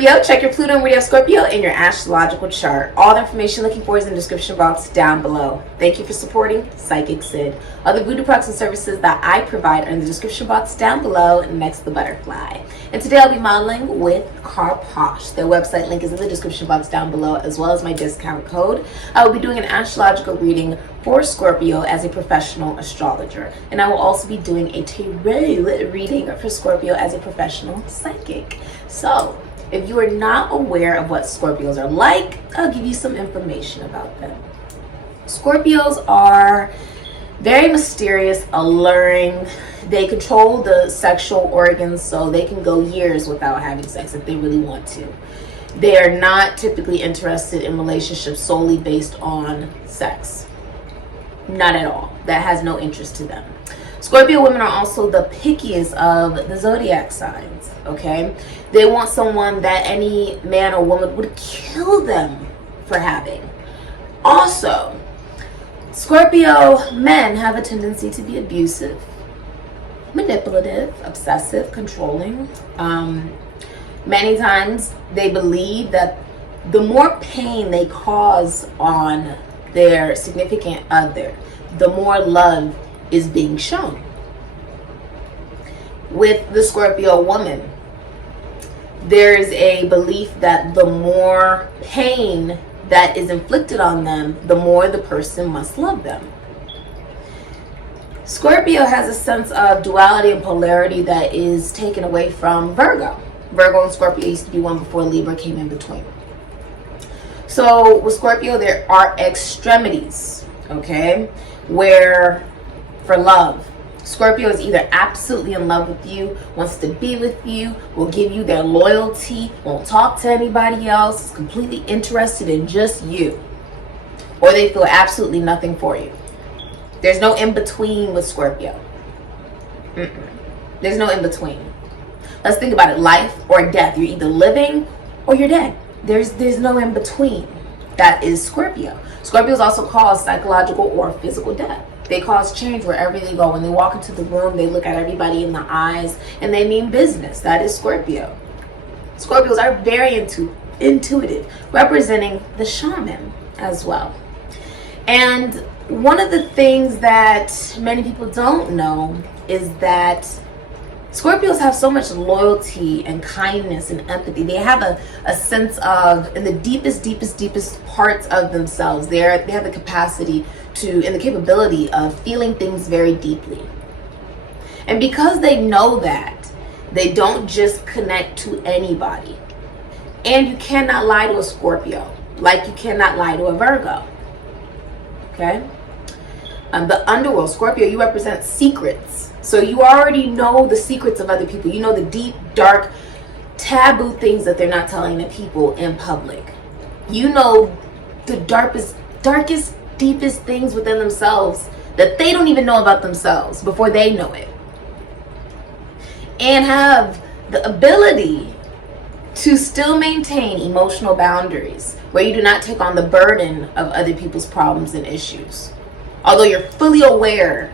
Scorpio, check your Pluto and Real Scorpio in your astrological chart. All the information looking for is in the description box down below. Thank you for supporting Sikiksyd. Other voodoo products and services that I provide are in the description box down below next to the butterfly. And today I'll be modeling with CASHAPP. Their website link is in the description box down below, as well as my discount code. I will be doing an astrological reading for Scorpio as a professional astrologer. And I will also be doing a tarot reading for Scorpio as a professional psychic. So, if you are not aware of what Scorpios are like, I'll give you some information about them. Scorpios are very mysterious, alluring. They control the sexual organs, so they can go years without having sex if they really want to. They are not typically interested in relationships solely based on sex. Not at all. That has no interest to them. Scorpio women are also the pickiest of the zodiac signs, okay? They want someone that any man or woman would kill them for having. Also, Scorpio men have a tendency to be abusive, manipulative, obsessive, controlling. Many times they believe that the more pain they cause on their significant other, the more love is being shown. With the Scorpio woman, there is a belief that the more pain that is inflicted on them, the more the person must love them. Scorpio has a sense of duality and polarity that is taken away from Virgo. Virgo and Scorpio used to be one before Libra came in between. So with Scorpio, there are extremities, okay, where for love, Scorpio is either absolutely in love with you, wants to be with you, will give you their loyalty, won't talk to anybody else, is completely interested in just you, or they feel absolutely nothing for you. There's no in between with Scorpio. There's no in between. Let's think about it: life or death. You're either living or you're dead. There's no in between. That is Scorpio. Scorpios also cause psychological or physical death. They cause change wherever they go. When they walk into the room, they look at everybody in the eyes and they mean business. That is Scorpio. Scorpios are very intuitive, representing the shaman as well. And one of the things that many people don't know is that Scorpios have so much loyalty and kindness and empathy. They have a sense of, in the deepest parts of themselves, they have the capacity to, and the capability of feeling things very deeply. And because they know that, they don't just connect to anybody. And you cannot lie to a Scorpio like you cannot lie to a Virgo. Okay? The underworld, Scorpio, you represent secrets. So you already know the secrets of other people. You know the deep, dark, taboo things that they're not telling the people in public. You know the darkest, deepest things within themselves that they don't even know about themselves before they know it. And have the ability to still maintain emotional boundaries where you do not take on the burden of other people's problems and issues. Although you're fully aware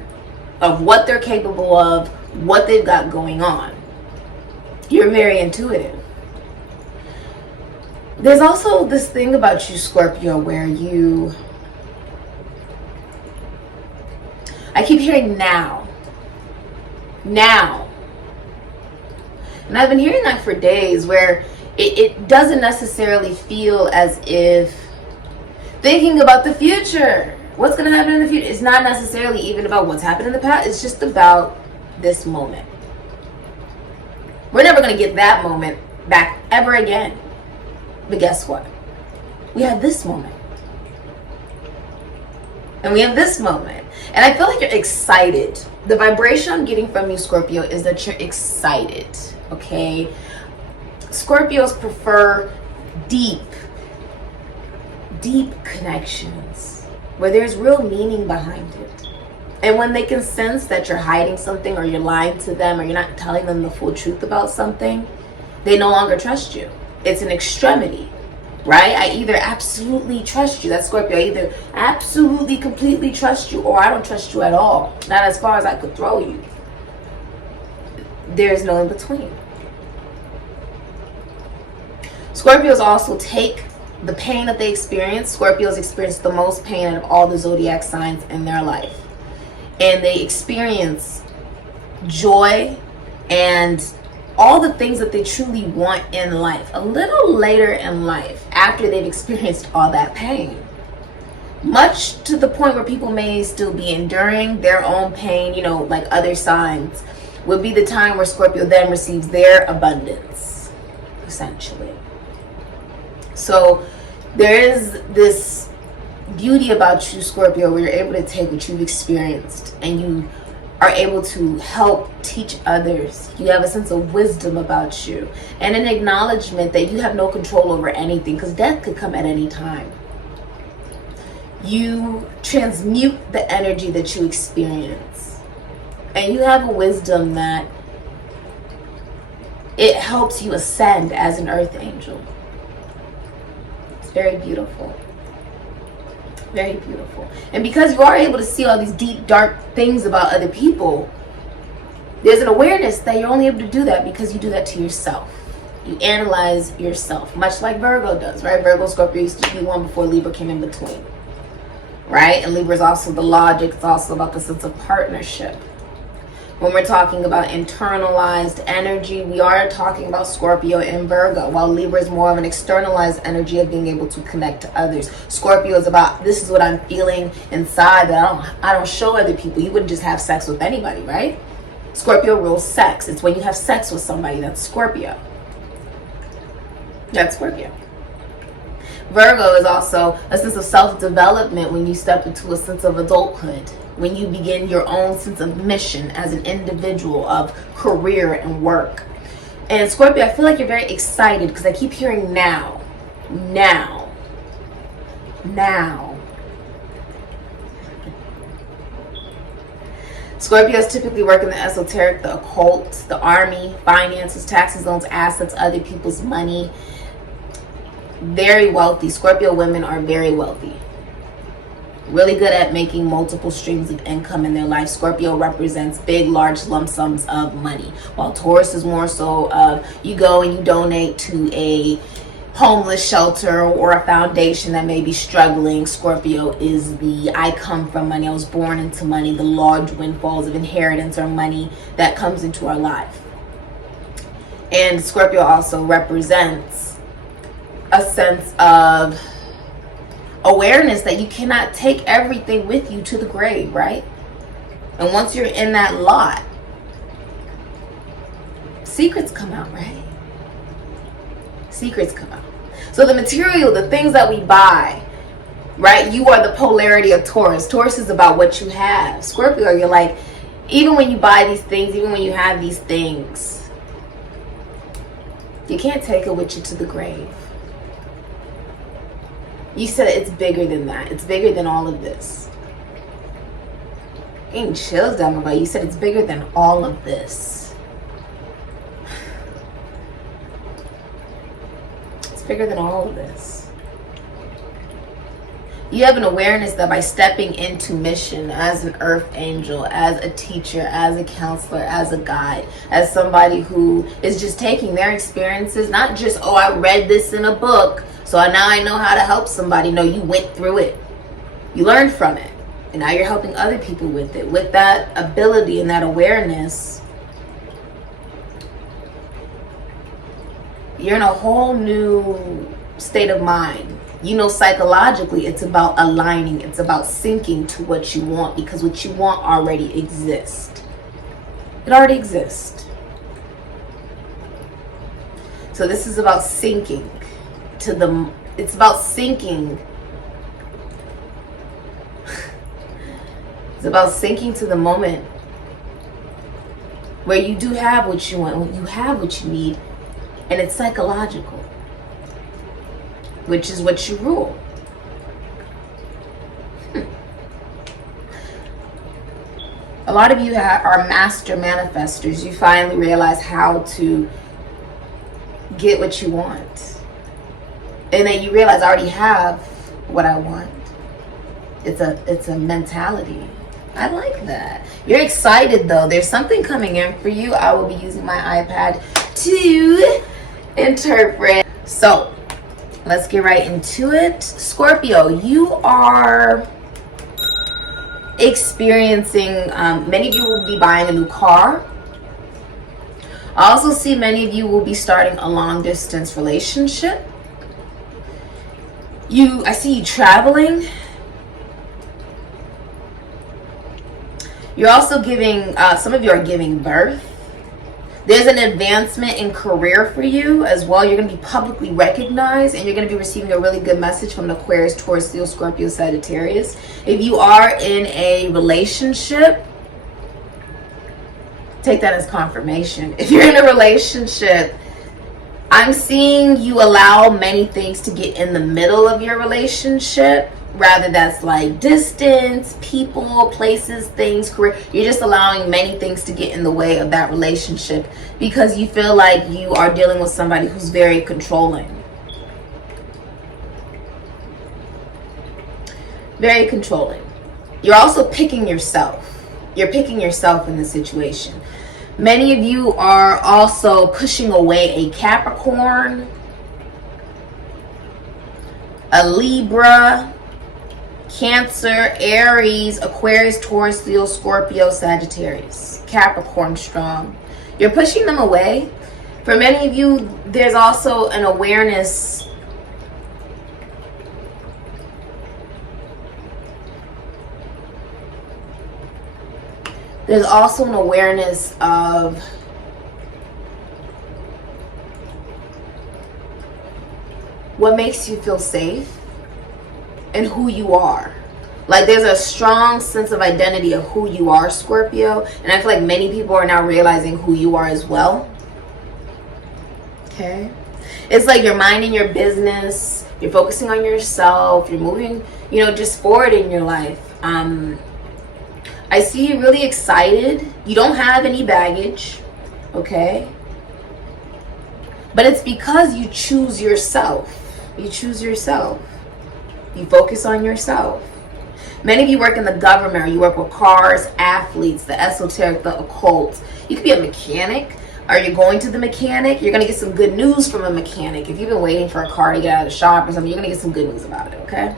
of what they're capable of, what they've got going on. You're very intuitive. There's also this thing about you, Scorpio, where I keep hearing now. And I've been hearing that for days, where it doesn't necessarily feel as if thinking about the future. What's going to happen in the future? It's not necessarily even about what's happened in the past. It's just about this moment. We're never going to get that moment back ever again. But guess what? We have this moment. And we have this moment. And I feel like you're excited. The vibration I'm getting from you, Scorpio, is that you're excited. Okay? Scorpios prefer deep connections, where there's real meaning behind it. And when they can sense that you're hiding something, or you're lying to them, or you're not telling them the full truth about something, they no longer trust you. It's an extremity, right? I either absolutely trust you, that's Scorpio, I either absolutely, completely trust you, or I don't trust you at all. Not as far as I could throw you. There's no in between. Scorpios also take the pain that they experience. Scorpios experience the most pain out of all the zodiac signs in their life. And they experience joy and all the things that they truly want in life a little later in life, after they've experienced all that pain. Much to the point where people may still be enduring their own pain, you know, like other signs, would be the time where Scorpio then receives their abundance, essentially. So there is this beauty about you, Scorpio, where you're able to take what you've experienced and you are able to help teach others. You have a sense of wisdom about you and an acknowledgement that you have no control over anything, because death could come at any time. You transmute the energy that you experience, and you have a wisdom that it helps you ascend as an earth angel. It's very beautiful. Very beautiful. And because you are able to see all these deep, dark things about other people, there's an awareness that you're only able to do that because you do that to yourself. You analyze yourself, much like Virgo does, right? Virgo, Scorpio used to be one before Libra came in between, right? And Libra is also the logic. It's also about the sense of partnership. When we're talking about internalized energy, we are talking about Scorpio and Virgo, while Libra is more of an externalized energy of being able to connect to others. Scorpio is about, this is what I'm feeling inside that I don't show other people. You wouldn't just have sex with anybody, right? Scorpio rules sex. It's when you have sex with somebody. That's Scorpio. That's Scorpio. Virgo is also a sense of self-development when you step into a sense of adulthood, when you begin your own sense of mission as an individual, of career and work. And Scorpio, I feel like you're very excited because I keep hearing now. Scorpios typically work in the esoteric, the occult, the army, finances, taxes, loans, assets, other people's money. Very wealthy. Scorpio women are very wealthy. Really good at making multiple streams of income in their life. Scorpio represents big, large lump sums of money, while Taurus is more so of you go and you donate to a homeless shelter or a foundation that may be struggling. Scorpio is the I come from money, I was born into money, the large windfalls of inheritance or money that comes into our life. And Scorpio also represents a sense of awareness that you cannot take everything with you to the grave, right? And once you're in that lot, secrets come out, right? Secrets come out. So the material, the things that we buy, right? You are the polarity of Taurus. Taurus is about what you have. Scorpio, you're like, even when you buy these things, even when you have these things, you can't take it with you to the grave. You said it's bigger than that. It's bigger than all of this. Getting chills down my body. You said it's bigger than all of this. It's bigger than all of this. You have an awareness that by stepping into mission as an earth angel, as a teacher, as a counselor, as a guide, as somebody who is just taking their experiences, not just, oh, I read this in a book, so now I know how to help somebody. No, you went through it. You learned from it. And now you're helping other people with it. With that ability and that awareness, you're in a whole new state of mind. You know, psychologically, it's about aligning. It's about syncing to what you want, because what you want already exists. It already exists. So this is about syncing to the, it's about syncing. It's about syncing to the moment where you do have what you want, you have what you need, and it's psychological, which is what you rule. A lot of you are master manifestors. You finally realize how to get what you want. And then you realize I already have what I want. It's a mentality. I like that. You're excited though. There's something coming in for you. I will be using my iPad to interpret. So Let's get right into it. Scorpio, you are experiencing, many of you will be buying a new car. I also see many of you will be starting a long distance relationship. I see you traveling. You're also giving, some of you are giving birth. There's an advancement in career for you as well. You're going to be publicly recognized, and you're going to be receiving a really good message from the Aquarius, Taurus, Leo, Scorpio, Sagittarius. If you are in a relationship, take that as confirmation. If you're in a relationship, I'm seeing you allow many things to get in the middle of your relationship. Rather that's like distance, people, places, things, career. You're just allowing many things to get in the way of that relationship because you feel like you are dealing with somebody who's very controlling. Very controlling. You're also picking yourself. You're picking yourself in this situation. Many of you are also pushing away a Capricorn, a Libra, Cancer, Aries, Aquarius, Taurus, Leo, Scorpio, Sagittarius, Capricorn strong. You're pushing them away. For many of you, there's also an awareness of what makes you feel safe and who you are. Like there's a strong sense of identity of who you are, Scorpio, and I feel like many people are now realizing who you are as well. Okay, it's like you're minding your business, you're focusing on yourself, you're moving, just forward in your life. I see you really excited. You don't have any baggage, okay, but it's because you choose yourself. You choose yourself. You focus on yourself. Many of you work in the government, or you work with cars, athletes, the esoteric, the occult. You could be a mechanic. Are you going to the mechanic? You're going to get some good news from a mechanic. If you've been waiting for a car to get out of the shop or something, you're going to get some good news about it, okay?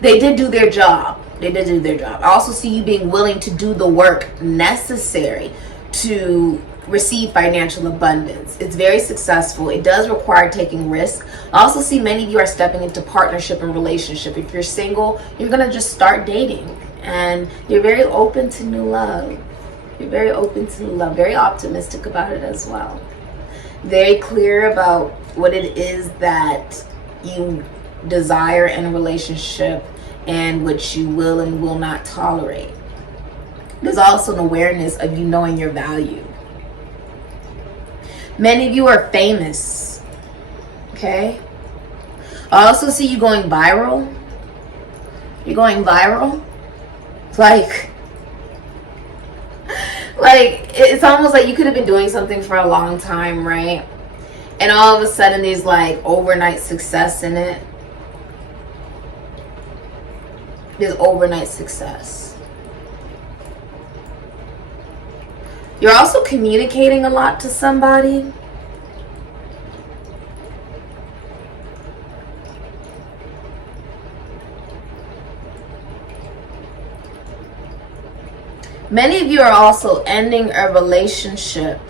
They did do their job. They did do their job. I also see you being willing to do the work necessary to receive financial abundance. It's very successful. It does require taking risk. I also see many of you are stepping into partnership and relationship. If you're single, you're going to just start dating, and you're very open to new love. You're very open to new love, very optimistic about it as well. Very clear about what it is that you desire in a relationship and what you will and will not tolerate. There's also an awareness of you knowing your value. Many of you are famous, okay? I also see you going viral. You're going viral. Like it's almost like you could have been doing something for a long time, right? And all of a sudden there's like overnight success in it. There's overnight success. You're also communicating a lot to somebody. Many of you are also ending a relationship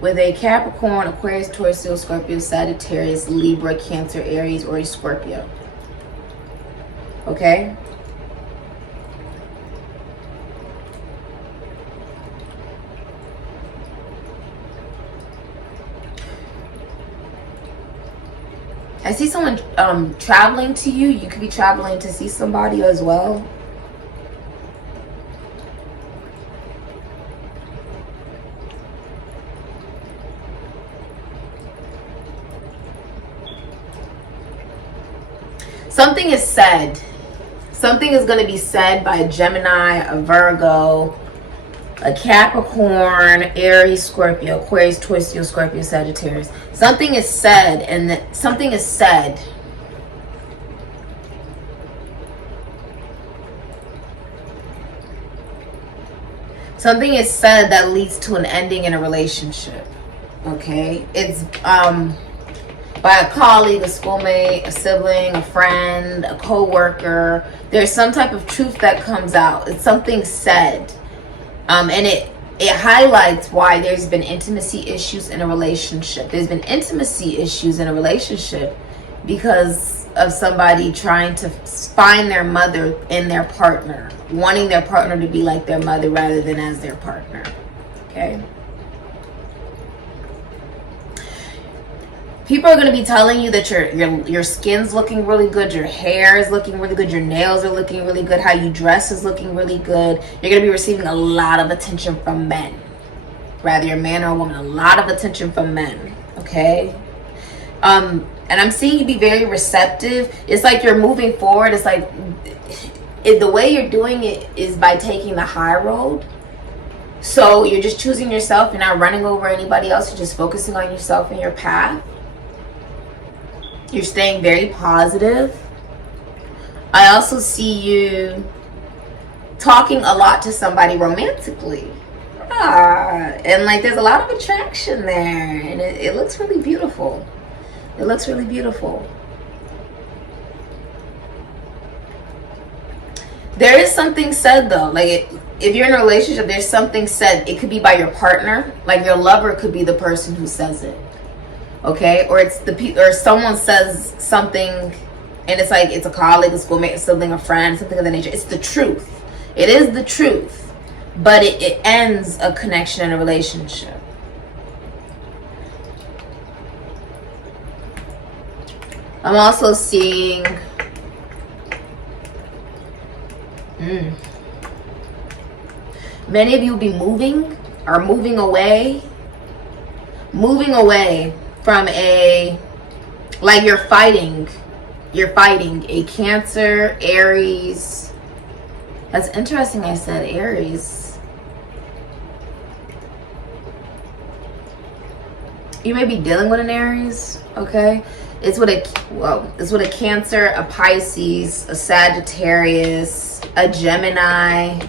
with a Capricorn, Aquarius, Taurus, Leo, Scorpio, Sagittarius, Libra, Cancer, Aries, or a Scorpio. Okay? I see someone traveling to you. You could be traveling to see somebody as well. Something is said. Something is going to be said by a Gemini, a Virgo, a Capricorn, Aries, Scorpio, Aquarius, Taurus, Leo, Scorpio, Sagittarius. Something is said, and that something is said. Something is said that leads to an ending in a relationship. Okay? It's by a colleague, a schoolmate, a sibling, a friend, a co-worker. There's some type of truth that comes out. It's something said. And it highlights why there's been intimacy issues in a relationship. There's been intimacy issues in a relationship because of somebody trying to find their mother in their partner, wanting their partner to be like their mother rather than as their partner. Okay? People are going to be telling you that your skin's looking really good, your hair is looking really good, your nails are looking really good, how you dress is looking really good. You're going to be receiving a lot of attention from men. Whether you're a man or a woman, a lot of attention from men. Okay? And I'm seeing you be very receptive. It's like you're moving forward. It's like the way you're doing it is by taking the high road. So you're just choosing yourself. You're not running over anybody else. You're just focusing on yourself and your path. You're staying very positive. I also see you talking a lot to somebody romantically. And like there's a lot of attraction there. And it looks really beautiful. It looks really beautiful. There is something said though. Like if you're in a relationship, there's something said. It could be by your partner. Like your lover could be the person who says it. Okay, or or someone says something, and it's like it's a colleague, a schoolmate, something, a friend, something of that nature. It's the truth. It is the truth, but it ends a connection in a relationship. I'm also seeing. Many of you will be moving away from like you're fighting a Cancer, Aries. That's interesting I said Aries. You may be dealing with an Aries, okay? It's with a Cancer, a Pisces, a Sagittarius, a Gemini.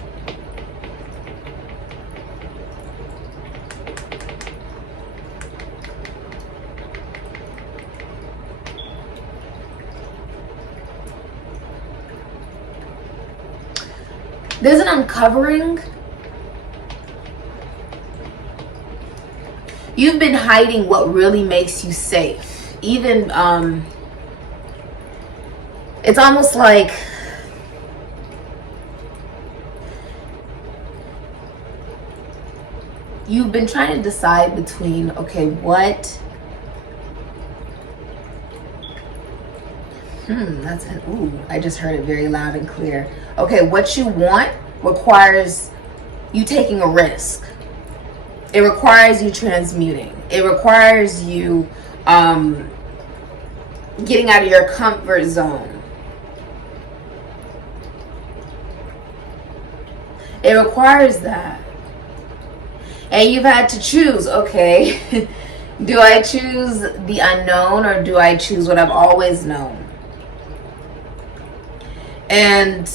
There's an uncovering. You've been hiding what really makes you safe. Even, it's almost like you've been trying to decide between, okay, what? I just heard it very loud and clear. Okay, what you want requires you taking a risk. It requires you transmuting. It requires you getting out of your comfort zone. It requires that. And you've had to choose, okay, do I choose the unknown or do I choose what I've always known? And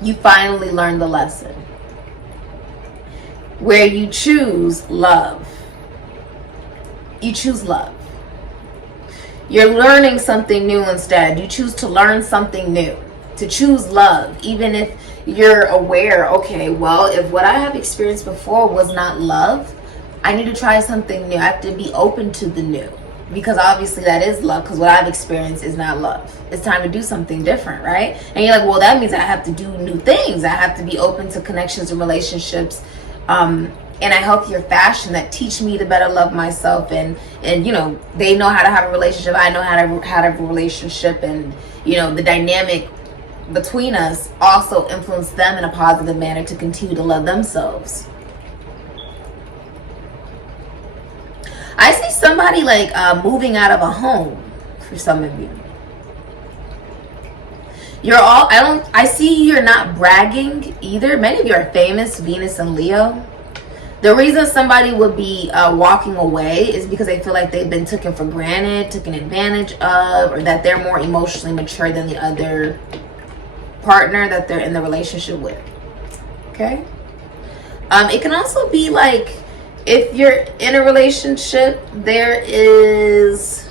you finally learned the lesson where you choose love. You choose love. You're learning something new instead. You choose to learn something new, to choose love, even if you're aware, okay, well, if what I have experienced before was not love, I need to try something new. I have to be open to the new, because obviously that is love, because what I've experienced is not love. It's time to do something different, right? And you're like, well, that means I have to do new things. I have to be open to connections and relationships in a healthier fashion that teach me to better love myself. And you know, they know how to have a relationship. I know how to have a relationship, and you know, the dynamic between us also influence them in a positive manner to continue to love themselves. I see somebody like moving out of a home for some of you. I see you're not bragging either. Many of you are famous, Venus and Leo. The reason somebody would be walking away is because they feel like they've been taken for granted, taken advantage of, or that they're more emotionally mature than the other partner that they're in the relationship with. Okay? It can also be like, if you're in a relationship, there is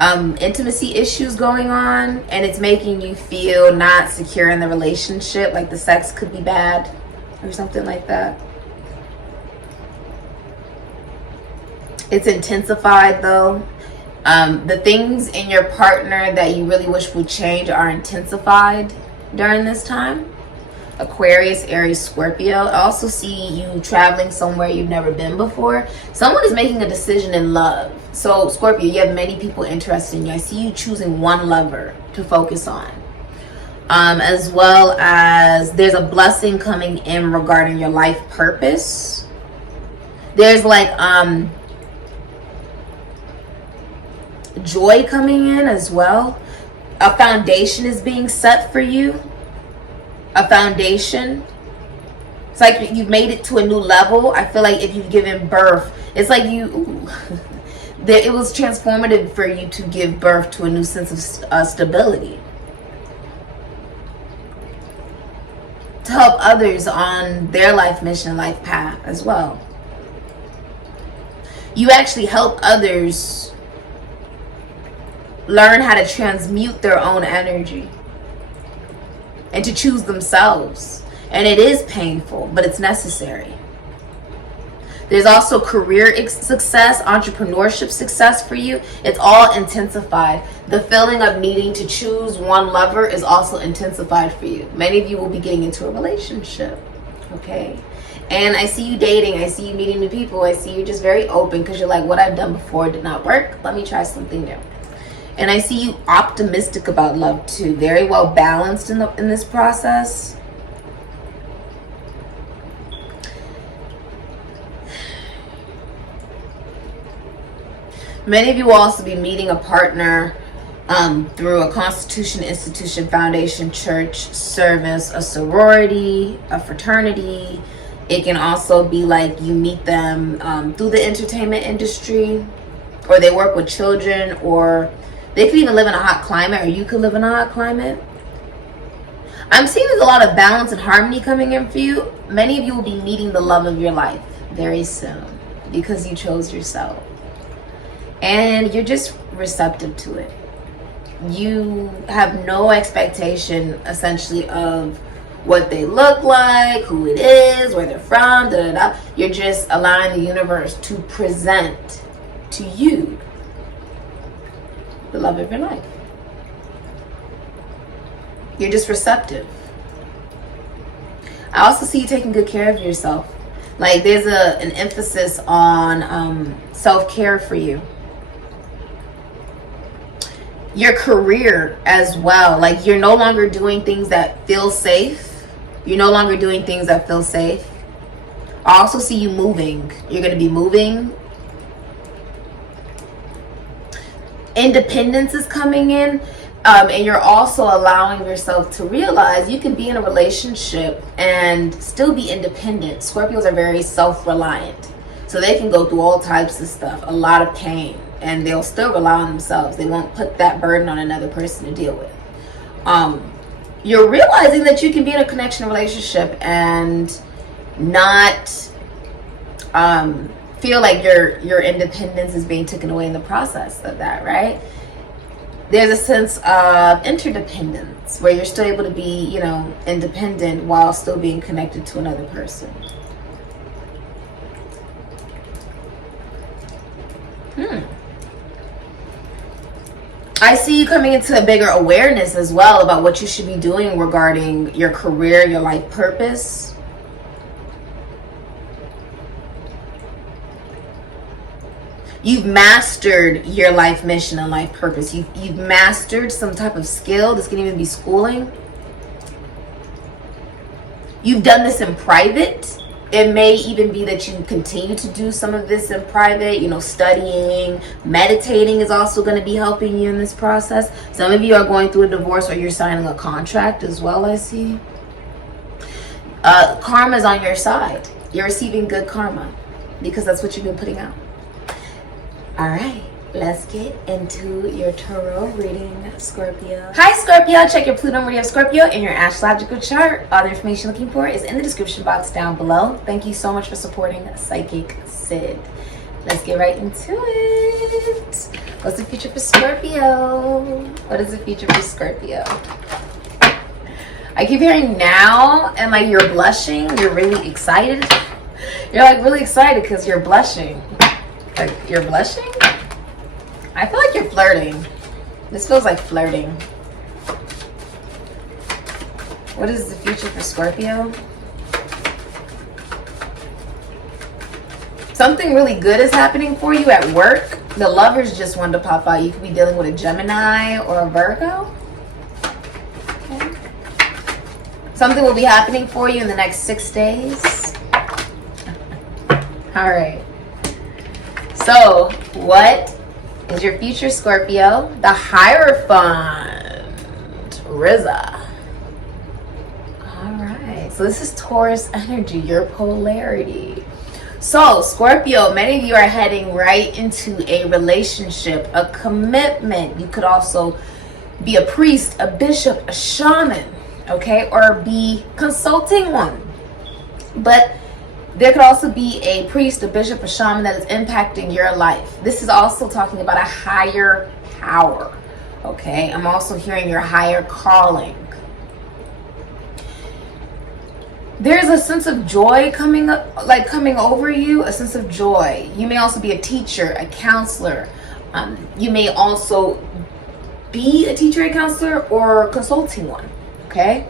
intimacy issues going on, and it's making you feel not secure in the relationship, like the sex could be bad or something like that. It's intensified though. The things in your partner that you really wish would change are intensified during this time. Aquarius, Aries, Scorpio. I also see you traveling somewhere you've never been before. Someone is making a decision in love. So Scorpio, you have many people interested in you. I see you choosing one lover to focus on. As well as there's a blessing coming in regarding your life purpose. There's like joy coming in as well. A foundation is being set for you. A foundation. It's like you've made it to a new level. I feel like if you've given birth, it's like it was transformative for you to give birth to a new sense of stability, to help others on their life mission, life path as well. You actually help others learn how to transmute their own energy and to choose themselves. And it is painful, but it's necessary. There's also career success, entrepreneurship success for you. It's all intensified. The feeling of needing to choose one lover is also intensified for you. Many of you will be getting into a relationship, okay? And I see you dating. I see you meeting new people. I see you just very open because you're like, what I've done before did not work. Let me try something new. And I see you optimistic about love too. Very well balanced in this process. Many of you will also be meeting a partner through a constitution, institution, foundation, church, service, a sorority, a fraternity. It can also be like you meet them through the entertainment industry, or they work with children, or they could even live in a hot climate, or you could live in a hot climate. I'm seeing there's a lot of balance and harmony coming in for you. Many of you will be meeting the love of your life very soon because you chose yourself. And you're just receptive to it. You have no expectation, essentially, of what they look like, who it is, where they're from, da da da. You're just allowing the universe to present to you the love of your life. You're just receptive. I also see you taking good care of yourself. Like there's an emphasis on self-care for you. Your career as well. Like you're no longer doing things that feel safe. You're no longer doing things that feel safe. I also see you moving. You're going to be moving. Independence is coming in. And you're also allowing yourself to realize you can be in a relationship and still be independent. Scorpios are very self-reliant. So they can go through all types of stuff, a lot of pain, and they'll still rely on themselves. They won't put that burden on another person to deal with. You're realizing that you can be in a connection relationship and not feel like your independence is being taken away in the process of that, right? There's a sense of interdependence where you're still able to be, you know, independent while still being connected to another person. I see you coming into a bigger awareness as well about what you should be doing regarding your career, your life purpose. You've mastered your life mission and life purpose. You've mastered some type of skill. This can even be schooling. You've done this in private. It may even be that you continue to do some of this in private, you know, studying, meditating is also going to be helping you in this process. Some of you are going through a divorce or you're signing a contract as well, I see. Karma is on your side. You're receiving good karma because that's what you've been putting out. All right. Let's get into your tarot reading, Scorpio. Hi, Scorpio. Check your Pluto meridian of Scorpio in your astrological chart. All the information you're looking for is in the description box down below. Thank you so much for supporting Sikiksyd. Let's get right into it. What's the future for Scorpio? What is the future for Scorpio? I keep hearing now, and like you're blushing. You're really excited. You're like really excited because you're blushing. Like you're blushing? I feel like you're flirting. This feels like flirting. What is the future for Scorpio? Something really good is happening for you at work. The lovers just wanted to pop out. You could be dealing with a Gemini or a Virgo. Okay. Something will be happening for you in the next 6 days. All right. So, what is your future, Scorpio? The Hierophant. Riza. Alright. So this is Taurus energy, your polarity. So, Scorpio, many of you are heading right into a relationship, a commitment. You could also be a priest, a bishop, a shaman, okay? Or be consulting one. But there could also be a priest, a bishop, a shaman that is impacting your life. This is also talking about a higher power, okay? I'm also hearing your higher calling. There's a sense of joy coming over you, a sense of joy. You may also be a teacher, a counselor. You may also be a teacher, a counselor, or consulting one, okay?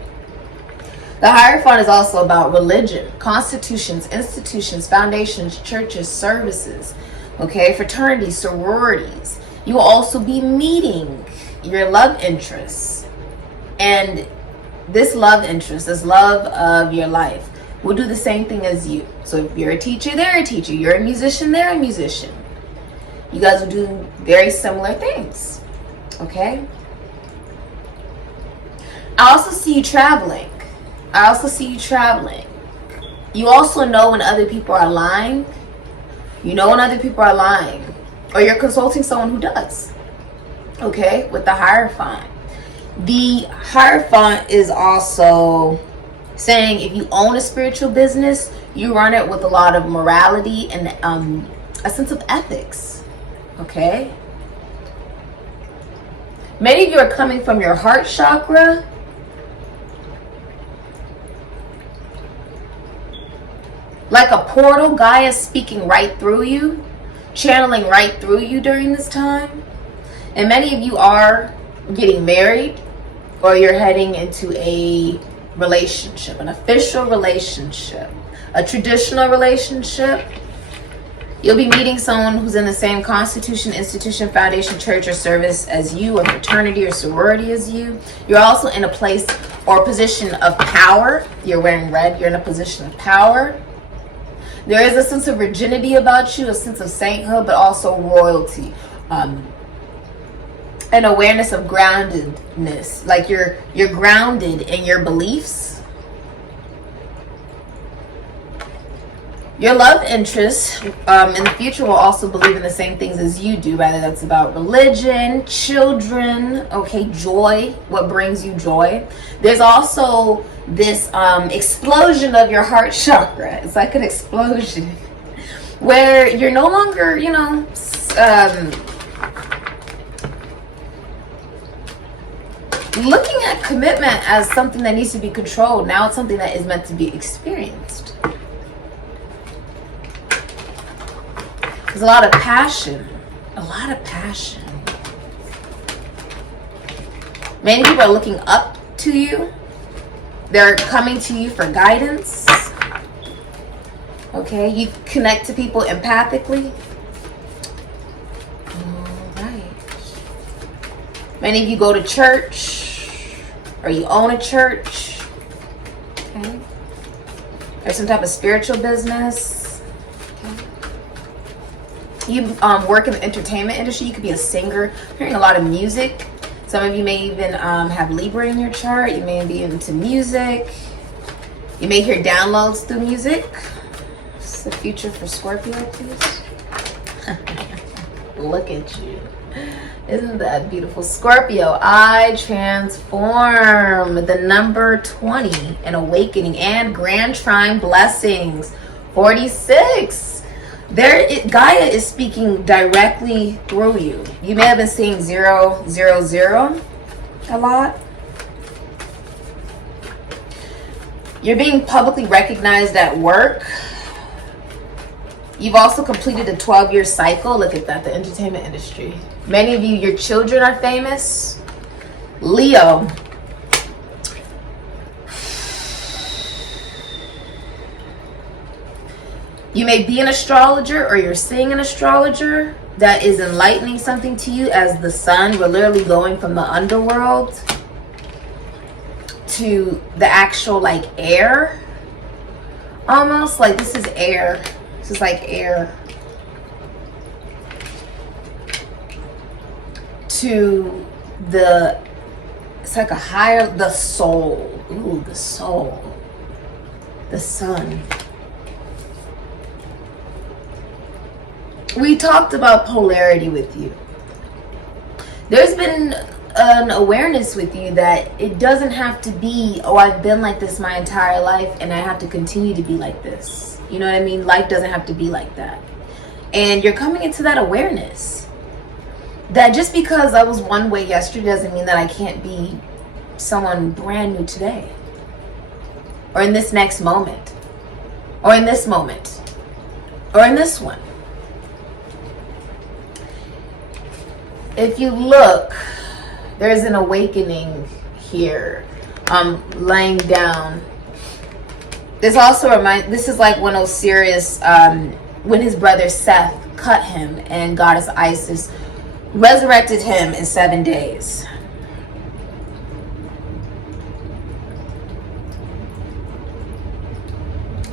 The Hierophant is also about religion, constitutions, institutions, foundations, churches, services, okay, fraternities, sororities. You will also be meeting your love interests. And this love interest, this love of your life, will do the same thing as you. So if you're a teacher, they're a teacher. You're a musician, they're a musician. You guys will do very similar things, okay? I also see you traveling. You also know when other people are lying. You know when other people are lying. Or you're consulting someone who does. Okay? With the Hierophant. The Hierophant is also saying if you own a spiritual business, you run it with a lot of morality and a sense of ethics. Okay? Many of you are coming from your heart chakra. Like a portal, Gaia is speaking right through you, channeling right through you during this time. And many of you are getting married, or you're heading into a relationship, an official relationship, a traditional relationship. You'll be meeting someone who's in the same constitution, institution, foundation, church, or service as you, or fraternity or sorority as you. You're also in a place or position of power. You're wearing red, you're in a position of power. There is a sense of virginity about you, a sense of sainthood, but also royalty. An awareness of groundedness. Like you're grounded in your beliefs. Your love interest in the future will also believe in the same things as you do. Whether that's about religion, children, okay, joy, what brings you joy. There's also this explosion of your heart chakra. It's like an explosion where you're no longer, you know, looking at commitment as something that needs to be controlled. Now it's something that is meant to be experienced. There's a lot of passion. A lot of passion. Many people are looking up to you. They're coming to you for guidance. Okay, you connect to people empathically. All right. Many of you go to church, or you own a church. Okay. There's some type of spiritual business. Okay. You work in the entertainment industry. You could be a singer. I'm hearing a lot of music. Some of you may even have Libra in your chart. You may be into music. You may hear downloads through music. What's the future for Scorpio, please? Look at you. Isn't that beautiful? Scorpio, I transform. The number 20, an awakening and grand trine blessings. 46. Gaia is speaking directly through you. You may have been seeing 000 a lot. You're being publicly recognized at work. You've also completed a 12-year cycle. Look at that, the entertainment industry. Many of you, your children are famous. Leo. You may be an astrologer, or you're seeing an astrologer that is enlightening something to you as the sun. We're literally going from the underworld to the actual like air. Almost like this is air. This is like air. To the, it's like a higher, the soul. Ooh, the soul. The sun. We talked about polarity with you. There's been an awareness with you that it doesn't have to be, oh, I've been like this my entire life and I have to continue to be like this. You know what I mean? Life doesn't have to be like that. And you're coming into that awareness that just because I was one way yesterday doesn't mean that I can't be someone brand new today. Or in this next moment. Or in this moment. Or in this one. If you look, there's an awakening here. Laying down. This also reminds, this is like when Osiris, when his brother Seth cut him and goddess Isis resurrected him in 7 days.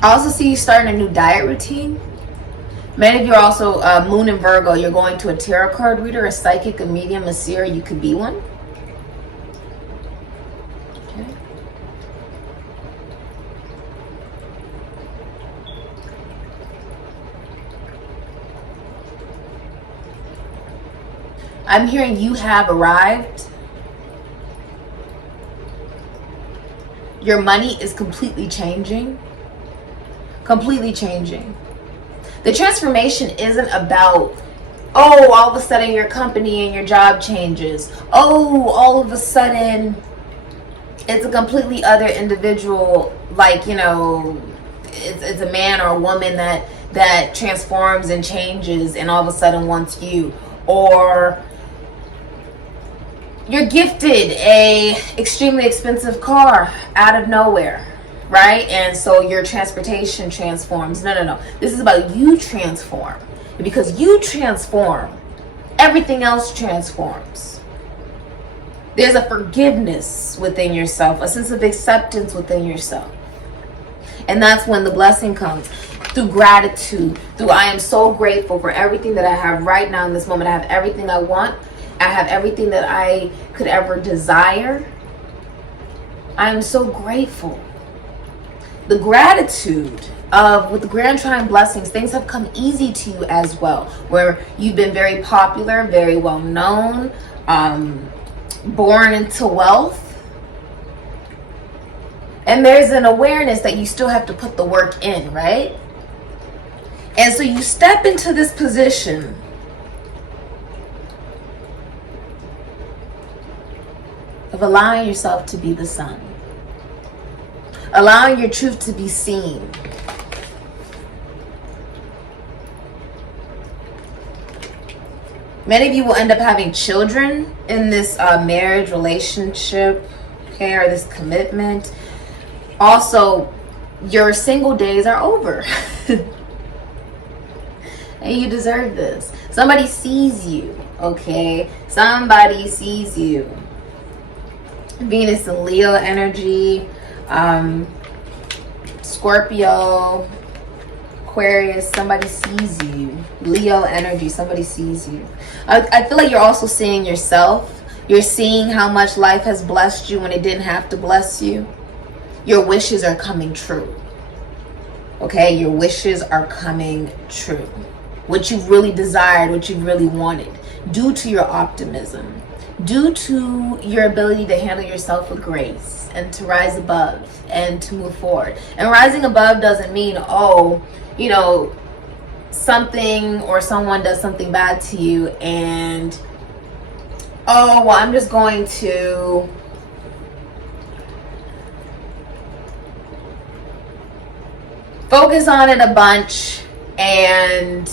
I also see you starting a new diet routine. Many of you are also Moon in Virgo. You're going to a tarot card reader, a psychic, a medium, a seer. You could be one. Okay. I'm hearing you have arrived. Your money is completely changing. Completely changing. The transformation isn't about, oh, all of a sudden your company and your job changes. Oh, all of a sudden it's a completely other individual, like, you know, it's a man or a woman that transforms and changes and all of a sudden wants you. Or you're gifted a extremely expensive car out of nowhere. Right? And so your transportation transforms. No. This is about you transform. And because you transform, everything else transforms. There's a forgiveness within yourself, a sense of acceptance within yourself. And that's when the blessing comes. Through gratitude, through I am so grateful for everything that I have right now in this moment. I have everything I want. I have everything that I could ever desire. I am so grateful. The gratitude of, with the grand trine blessings, things have come easy to you as well, where you've been very popular, very well known, born into wealth. And there's an awareness that you still have to put the work in, right? And so you step into this position of allowing yourself to be the sun. Allowing your truth to be seen. Many of you will end up having children in this marriage relationship, okay, or this commitment. Also, your single days are over. And you deserve this. Somebody sees you, okay? Somebody sees you. Venus and Leo energy. Scorpio, Aquarius, somebody sees you. Leo energy, somebody sees you. I feel like you're also seeing yourself. You're seeing how much life has blessed you when it didn't have to bless you. Your wishes are coming true. Okay, your wishes are coming true. what you really desired, what you really wanted, due to your optimism, due to your ability to handle yourself with grace and to rise above and to move forward. And rising above doesn't mean, oh, you know, something or someone does something bad to you and, oh, well, I'm just going to focus on it a bunch and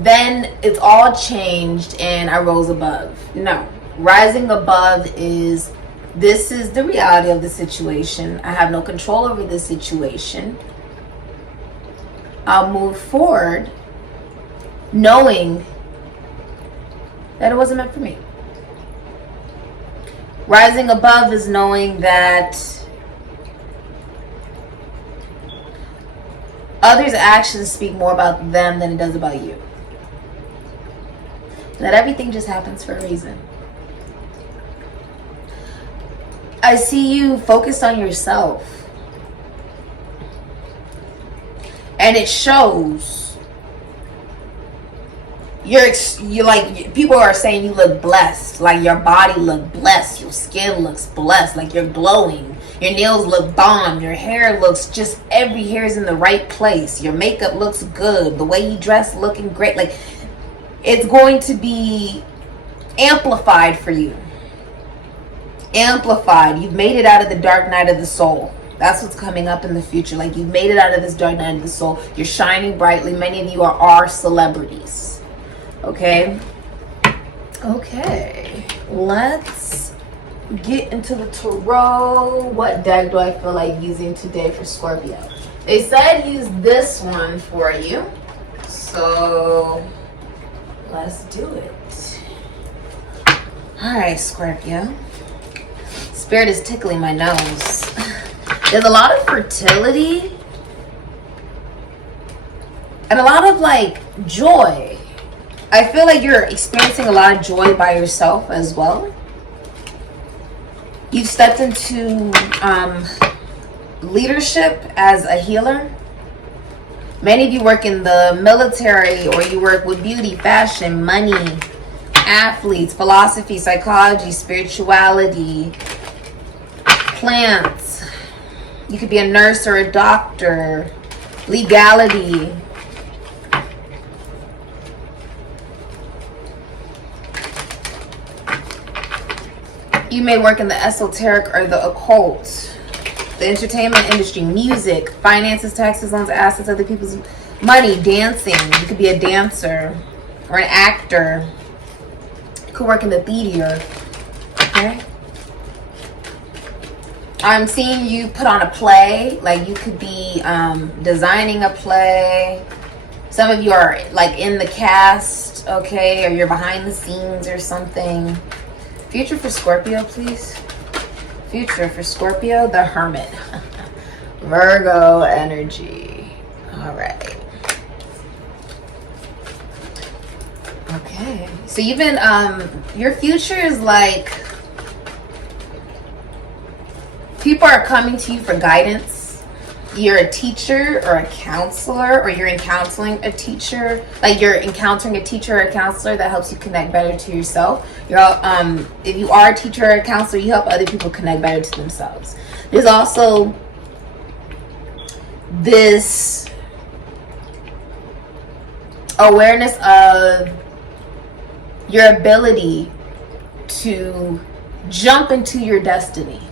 then it's all changed and I rose above. No, rising above is, this is the reality of the situation. I have no control over the situation. I'll move forward knowing that it wasn't meant for me. Rising above is knowing that others' actions speak more about them than it does about you. That everything just happens for a reason. I see you focused on yourself. And it shows. You're like, people are saying you look blessed. Like your body look blessed. Your skin looks blessed. Like you're glowing. Your nails look bomb. Your hair looks just, every hair is in the right place. Your makeup looks good. The way you dress looking great. Like, it's going to be amplified for you. Amplified. You've made it out of the dark night of the soul. That's what's coming up in the future. Like, you've made it out of this dark night of the soul. You're shining brightly. Many of you are celebrities. Okay? Okay. Let's get into the tarot. What deck do I feel like using today for Scorpio? They said use this one for you. So let's do it. Alright, Scorpio. Spirit is tickling my nose. There's a lot of fertility and a lot of like joy. I feel like you're experiencing a lot of joy by yourself as well. You've stepped into leadership as a healer. Many of you work in the military, or you work with beauty, fashion, money, athletes, philosophy, psychology, spirituality, plants. You could be a nurse or a doctor, legality. You may work in the esoteric or the occult, the entertainment industry, music, finances, taxes, loans, assets, other people's money, dancing. You could be a dancer or an actor. You could work in the theater. Okay. I'm seeing you put on a play. Like you could be designing a play. Some of you are like in the cast, okay, or you're behind the scenes or something. Future for Scorpio, please. Future for Scorpio, the Hermit. Virgo energy. All right. Okay. So you've been, your future is like, people are coming to you for guidance. You're a teacher or a counselor, or you're encountering a teacher. Like you're encountering a teacher or a counselor that helps you connect better to yourself. You're, if you are a teacher or a counselor, you help other people connect better to themselves. There's also this awareness of your ability to jump into your destiny.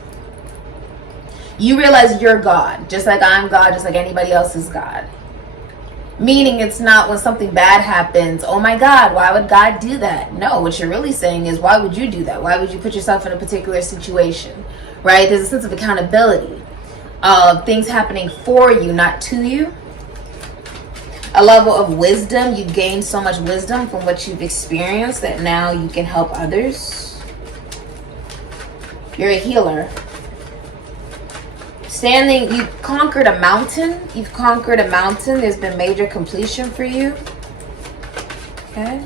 You realize you're God, just like I'm God, just like anybody else is God. Meaning it's not when something bad happens, oh my God, why would God do that? No, what you're really saying is, why would you do that? Why would you put yourself in a particular situation, right? There's a sense of accountability of things happening for you, not to you. A level of wisdom. You've gained so much wisdom from what you've experienced that now you can help others. You're a healer. You've conquered a mountain. You've conquered a mountain. There's been major completion for you. Okay.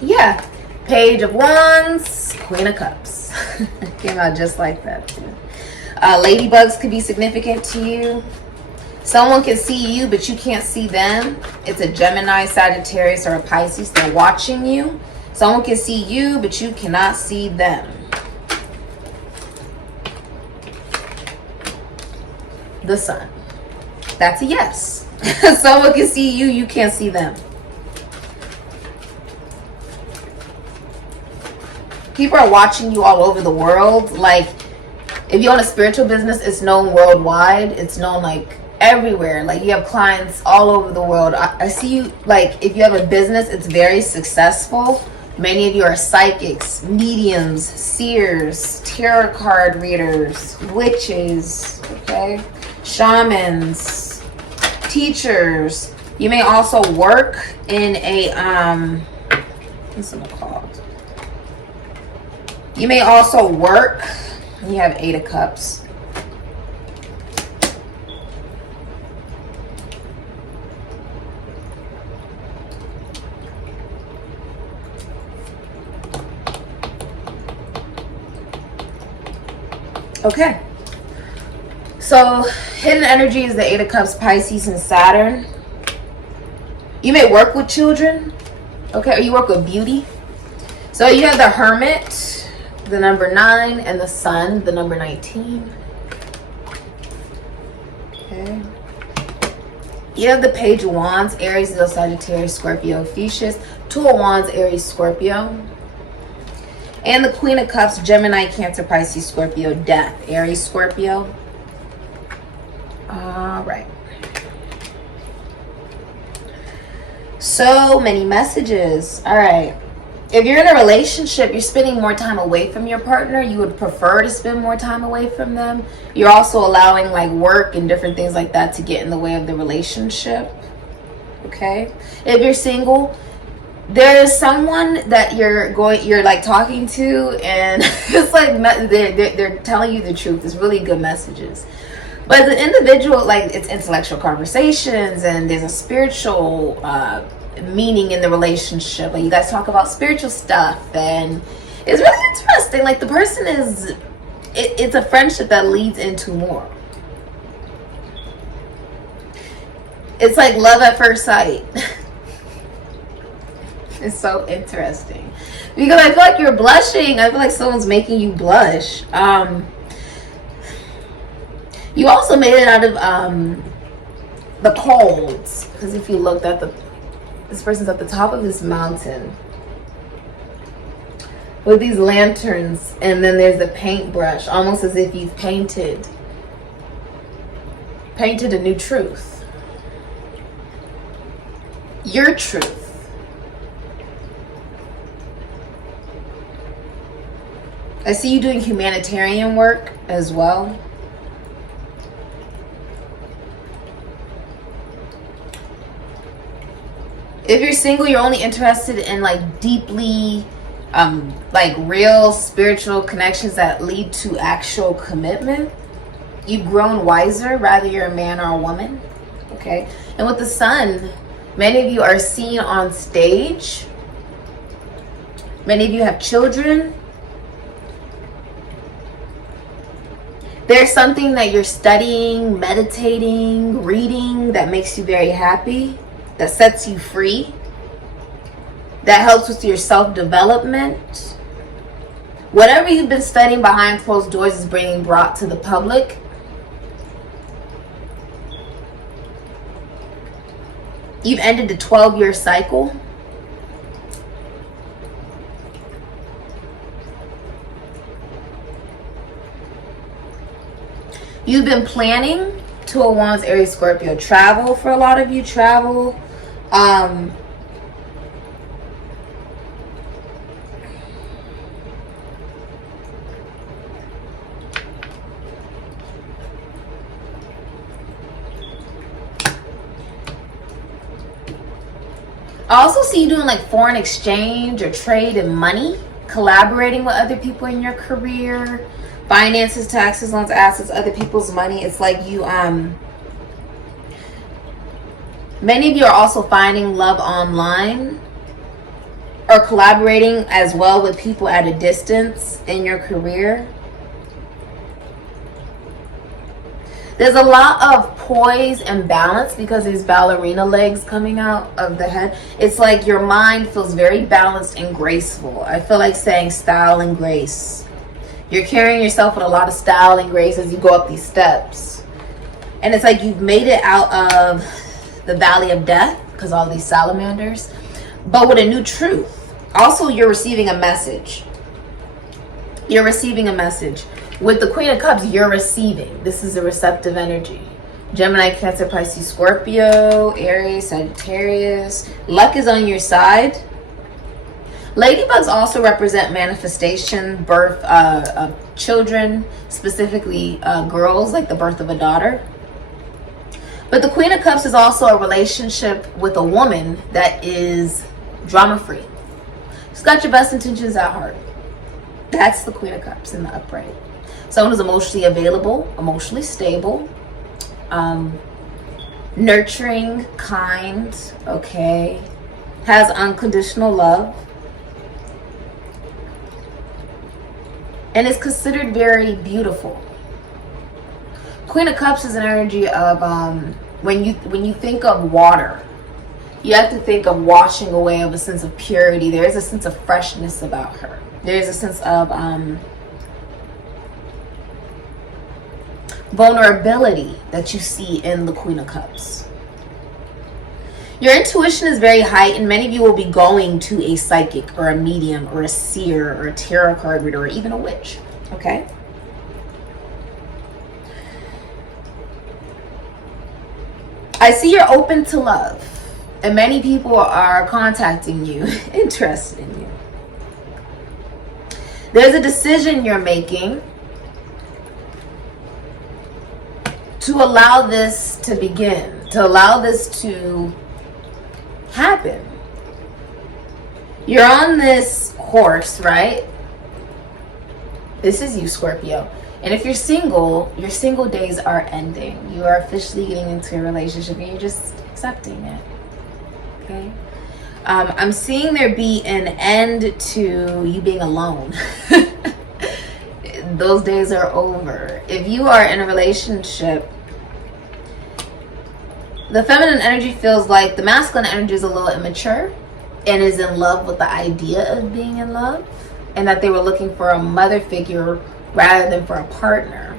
Yeah. Page of Wands, Queen of Cups. Came out just like that too. Ladybugs could be significant to you. Someone can see you, but you can't see them. It's a Gemini, Sagittarius, or a Pisces. They're watching you. Someone can see you, but you cannot see them. The Sun. That's a yes. Someone can see you, you can't see them. People are watching you all over the world. Like, if you own a spiritual business, it's known worldwide. It's known like everywhere. Like, you have clients all over the world. I see you, like, if you have a business, it's very successful. Many of you are psychics, mediums, seers, tarot card readers, witches, okay, shamans, teachers. You may also work in a what's it called? You may also work. You have 8 of Cups. Okay. So, hidden energy is the 8 of Cups, Pisces, and Saturn. You may work with children. Okay, or you work with beauty. So, you have the Hermit, the number 9, and the Sun, the number 19. Okay. You have the Page of Wands, Aries, Leo, Sagittarius, Scorpio, Ophiuchus. 2 of Wands, Aries, Scorpio. And the Queen of Cups, Gemini, Cancer, Pisces, Scorpio, Death, Aries, Scorpio. All right. So many messages. All right. If you're in a relationship, you're spending more time away from your partner. You would prefer to spend more time away from them. You're also allowing like work and different things like that to get in the way of the relationship. Okay. If you're single, there is someone that you're like talking to, and it's like they're telling you the truth. It's really good messages. But the individual, like, it's intellectual conversations, and there's a spiritual meaning in the relationship. Like, you guys talk about spiritual stuff, and it's really interesting. Like, the person is, it's a friendship that leads into more. It's like love at first sight. It's so interesting because I feel like you're blushing. I feel like someone's making you blush. You also made it out of the colds, because if you looked at this person's at the top of this mountain with these lanterns, and then there's a paintbrush, almost as if you've painted a new truth, your truth. I see you doing humanitarian work as well. If you're single, you're only interested in like deeply, like real spiritual connections that lead to actual commitment. You've grown wiser, rather you're a man or a woman. Okay. And with the Sun, many of you are seen on stage. Many of you have children. There's something that you're studying, meditating, reading that makes you very happy, that sets you free, that helps with your self-development. Whatever you've been studying behind closed doors is being brought to the public. You've ended the 12-year cycle. You've been planning. 2 of Wands, Aries, Scorpio. Travel for a lot of you. Travel. I also see you doing like foreign exchange or trade and money, collaborating with other people in your career. Finances, taxes, loans, assets, other people's money. It's like you, many of you are also finding love online or collaborating as well with people at a distance in your career. There's a lot of poise and balance because there's ballerina legs coming out of the head. It's like your mind feels very balanced and graceful. I feel like saying style and grace. You're carrying yourself with a lot of style and grace as you go up these steps. And it's like you've made it out of the valley of death because all these salamanders, but with a new truth. Also, you're receiving a message. You're receiving a message. With the Queen of Cups, you're receiving. This is a receptive energy. Gemini, Cancer, Pisces, Scorpio, Aries, Sagittarius. Luck is on your side. Ladybugs also represent manifestation, birth of children, specifically girls, like the birth of a daughter. But the Queen of Cups is also a relationship with a woman that is drama-free. She's got your best intentions at heart. That's the Queen of Cups in the upright. Someone who's emotionally available, emotionally stable, nurturing, kind, okay, has unconditional love, and is considered very beautiful. Queen of Cups is an energy of when you think of water, you have to think of washing away, of a sense of purity. There is a sense of freshness about her. There is a sense of vulnerability that you see in the Queen of Cups. Your intuition is very heightened. Many of you will be going to a psychic or a medium or a seer or a tarot card reader or even a witch. Okay? I see you're open to love, and many people are contacting you, interested in you. There's a decision you're making to allow this to begin, to allow this to happen. You're on this horse, right? This is you, Scorpio. And if you're single, your single days are ending. You are officially getting into a relationship and you're just accepting it. Okay? I'm seeing there be an end to you being alone. Those days are over. If you are in a relationship, the feminine energy feels like the masculine energy is a little immature and is in love with the idea of being in love, and that they were looking for a mother figure rather than for a partner.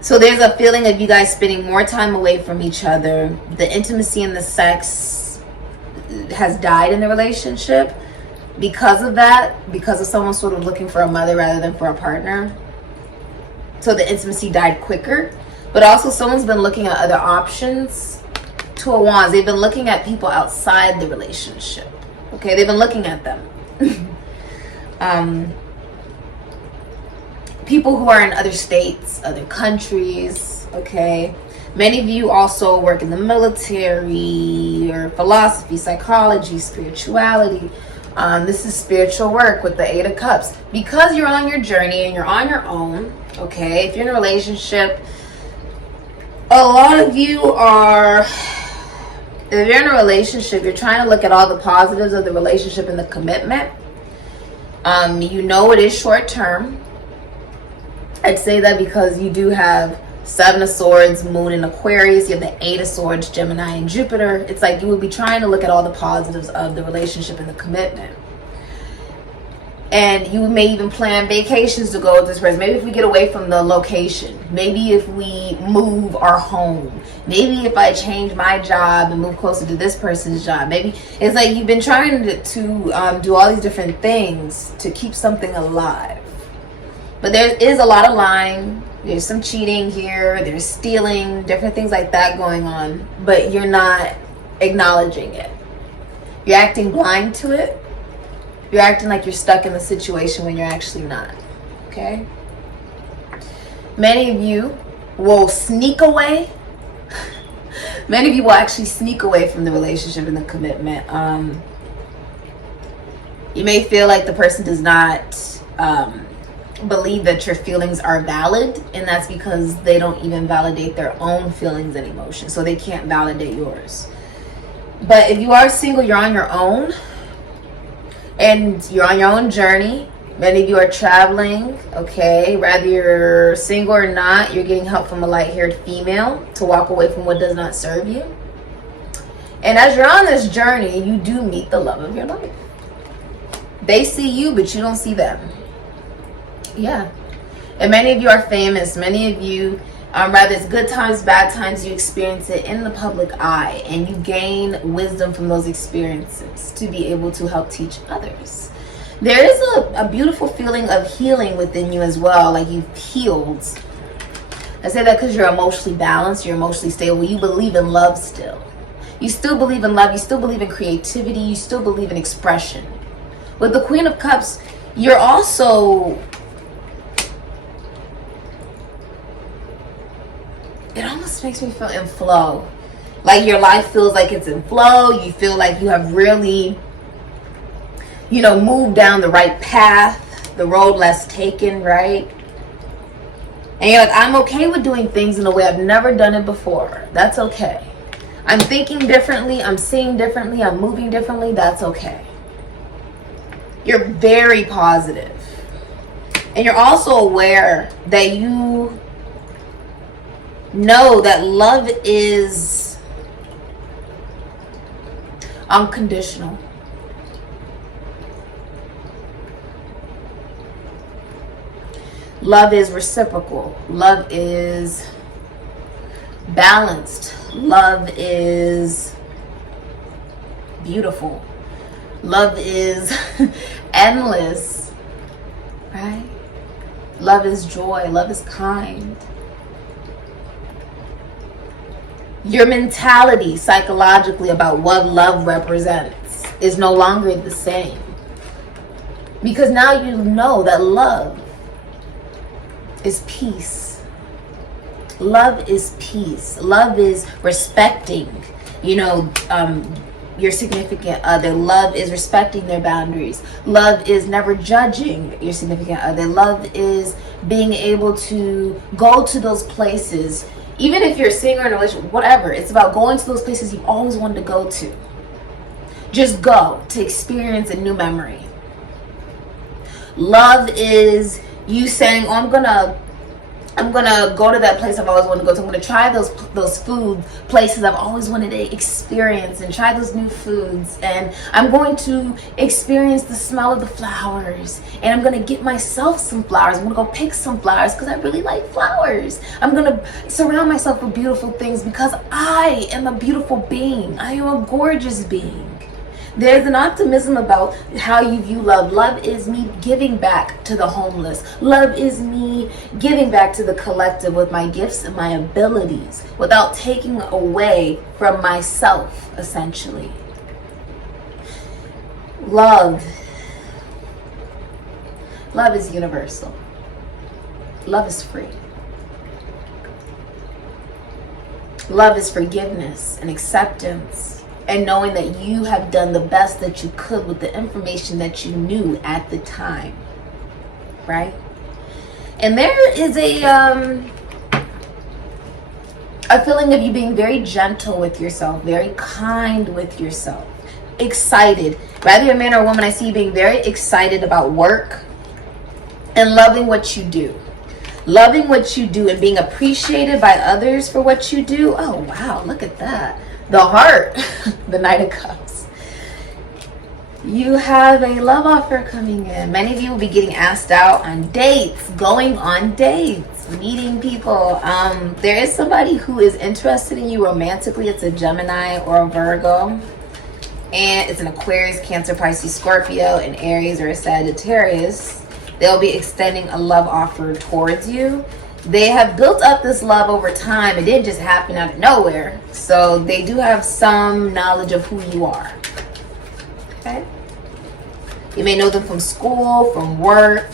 So there's a feeling of you guys spending more time away from each other. The intimacy and the sex has died in the relationship because of that, because of someone sort of looking for a mother rather than for a partner. So the intimacy died quicker. But also someone's been looking at other options. Two of Wands, they've been looking at people outside the relationship. Okay, they've been looking at them. People who are in other states, other countries, okay? Many of you also work in the military or philosophy, psychology, spirituality. This is spiritual work with the Eight of Cups. Because you're on your journey and you're on your own, okay? If you're in a relationship, a lot of you are, if you're in a relationship, you're trying to look at all the positives of the relationship and the commitment. You know it is short term. I'd say that because you do have Seven of Swords, Moon in Aquarius, you have the Eight of Swords, Gemini and Jupiter. It's like you would be trying to look at all the positives of the relationship and the commitment. And you may even plan vacations to go with this person. Maybe if we get away from the location. Maybe if we move our home. Maybe if I change my job and move closer to this person's job. Maybe it's like you've been trying to do all these different things to keep something alive. But there is a lot of lying. There's some cheating here. There's stealing. Different things like that going on. But you're not acknowledging it. You're acting blind to it. You're acting like you're stuck in the situation when you're actually not. Okay? Many of you will sneak away. Many of you will actually sneak away from the relationship and the commitment. You may feel like the person does not believe that your feelings are valid, and that's because they don't even validate their own feelings and emotions, so they can't validate yours. But if you are single, you're on your own, and you're on your own journey. Many of you are traveling, okay? Whether you're single or not, you're getting help from a light-haired female to walk away from what does not serve you. And as you're on this journey, you do meet the love of your life. They see you, but you don't see them. Yeah. And many of you are famous. Many of you, rather it's good times, bad times, you experience it in the public eye. And you gain wisdom from those experiences to be able to help teach others. There is a beautiful feeling of healing within you as well. Like you've healed. I say that because you're emotionally balanced. You're emotionally stable. You believe in love still. You still believe in love. You still believe in creativity. You still believe in expression. With the Queen of Cups, you're also... It almost makes me feel in flow. Like your life feels like it's in flow. You feel like you have really, you know, moved down the right path. The road less taken, right? And you're like, I'm okay with doing things in a way I've never done it before. That's okay. I'm thinking differently. I'm seeing differently. I'm moving differently. That's okay. You're very positive. And you're also aware that you know that love is unconditional. Love is reciprocal. Love is balanced. Love is beautiful. Love is endless, right? Love is joy. Love is kind. Your mentality psychologically about what love represents is no longer the same. Because now you know that love is peace. Love is peace. Love is respecting, you know, your significant other. Love is respecting their boundaries. Love is never judging your significant other. Love is being able to go to those places. Even if you're a singer in a relationship, whatever, it's about going to those places you've always wanted to go to. Just go to experience a new memory. Love is you saying, oh, I'm gonna go to that place I've always wanted to go to. I'm gonna try those food places I've always wanted to experience and try those new foods. And I'm going to experience the smell of the flowers. And I'm gonna get myself some flowers. I'm gonna go pick some flowers because I really like flowers. I'm gonna surround myself with beautiful things because I am a beautiful being. I am a gorgeous being. There's an optimism about how you view love. Love is me giving back to the homeless. Love is me giving back to the collective with my gifts and my abilities without taking away from myself, essentially. Love is universal. Love is free. Love is forgiveness and acceptance. And knowing that you have done the best that you could with the information that you knew at the time. Right? And there is a feeling of you being very gentle with yourself, very kind with yourself, excited. Whether you're a man or a woman, I see you being very excited about work and loving what you do. Loving what you do and being appreciated by others for what you do. Oh, wow, look at that. The heart, the Knight of Cups. You have a love offer coming in. Many of you will be getting asked out on dates, going on dates, meeting people. There is somebody who is interested in you romantically. It's a Gemini or a Virgo. And it's an Aquarius, Cancer, Pisces, Scorpio, an Aries, or a Sagittarius. They'll be extending a love offer towards you. They have built up this love over time. It didn't just happen out of nowhere. So they do have some knowledge of who you are. Okay? You may know them from school, from work.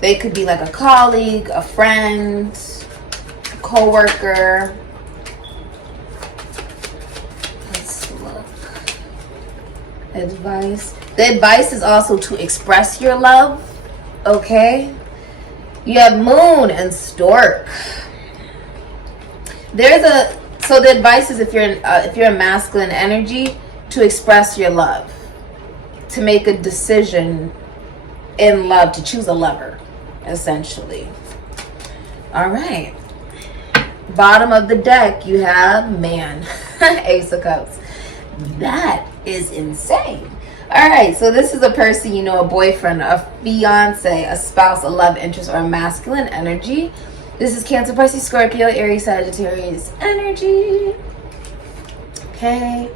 They could be like a colleague, a friend, a co-worker. Let's look. Advice. The advice is also to express your love. Okay? You have Moon and Stork. So the advice is if you're a masculine energy, to express your love, to make a decision in love, to choose a lover, essentially. All right. Bottom of the deck, you have man. Ace of Cups. That is insane. All right, so this is a person, you know, a boyfriend, a fiance, a spouse, a love interest, or a masculine energy. This is Cancer, Pisces, Scorpio, Aries, Sagittarius energy. Okay.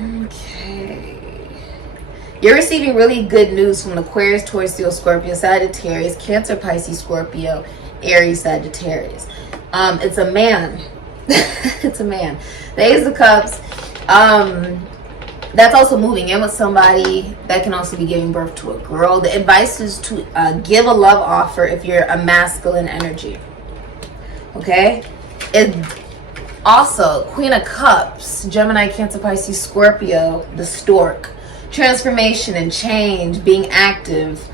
Okay. You're receiving really good news from the Aquarius, Taurus, Leo, Scorpio, Sagittarius, Cancer, Pisces, Scorpio, Aries, Sagittarius. It's a man. It's a man. The Ace of Cups. That's also moving in with somebody. That can also be giving birth to a girl. The advice is to give a love offer if you're a masculine energy. Okay? It also, Queen of Cups, Gemini, Cancer, Pisces, Scorpio, the stork. Transformation and change, being active,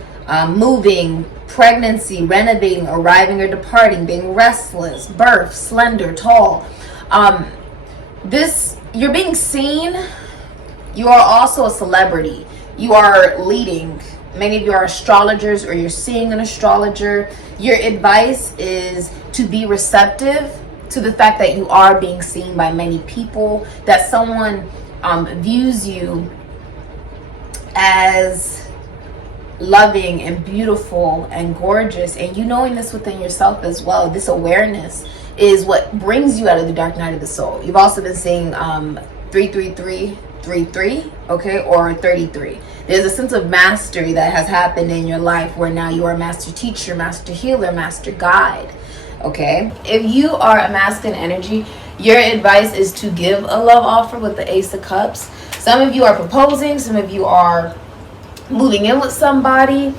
moving, pregnancy, renovating, arriving or departing, being restless, birth, slender, tall. You're being seen. You are also a celebrity. You are leading. Many of you are astrologers, or you're seeing an astrologer. Your advice is to be receptive to the fact that you are being seen by many people, that someone views you as loving and beautiful and gorgeous, and you knowing this within yourself as well. This awareness is what brings you out of the dark night of the soul. You've also been seeing 33333, okay, or 33. There's a sense of mastery that has happened in your life, where now you are a master teacher, master healer, master guide. Okay, if you are a masculine energy, your advice is to give a love offer with the Ace of Cups. Some of you are proposing, some of you are moving in with somebody.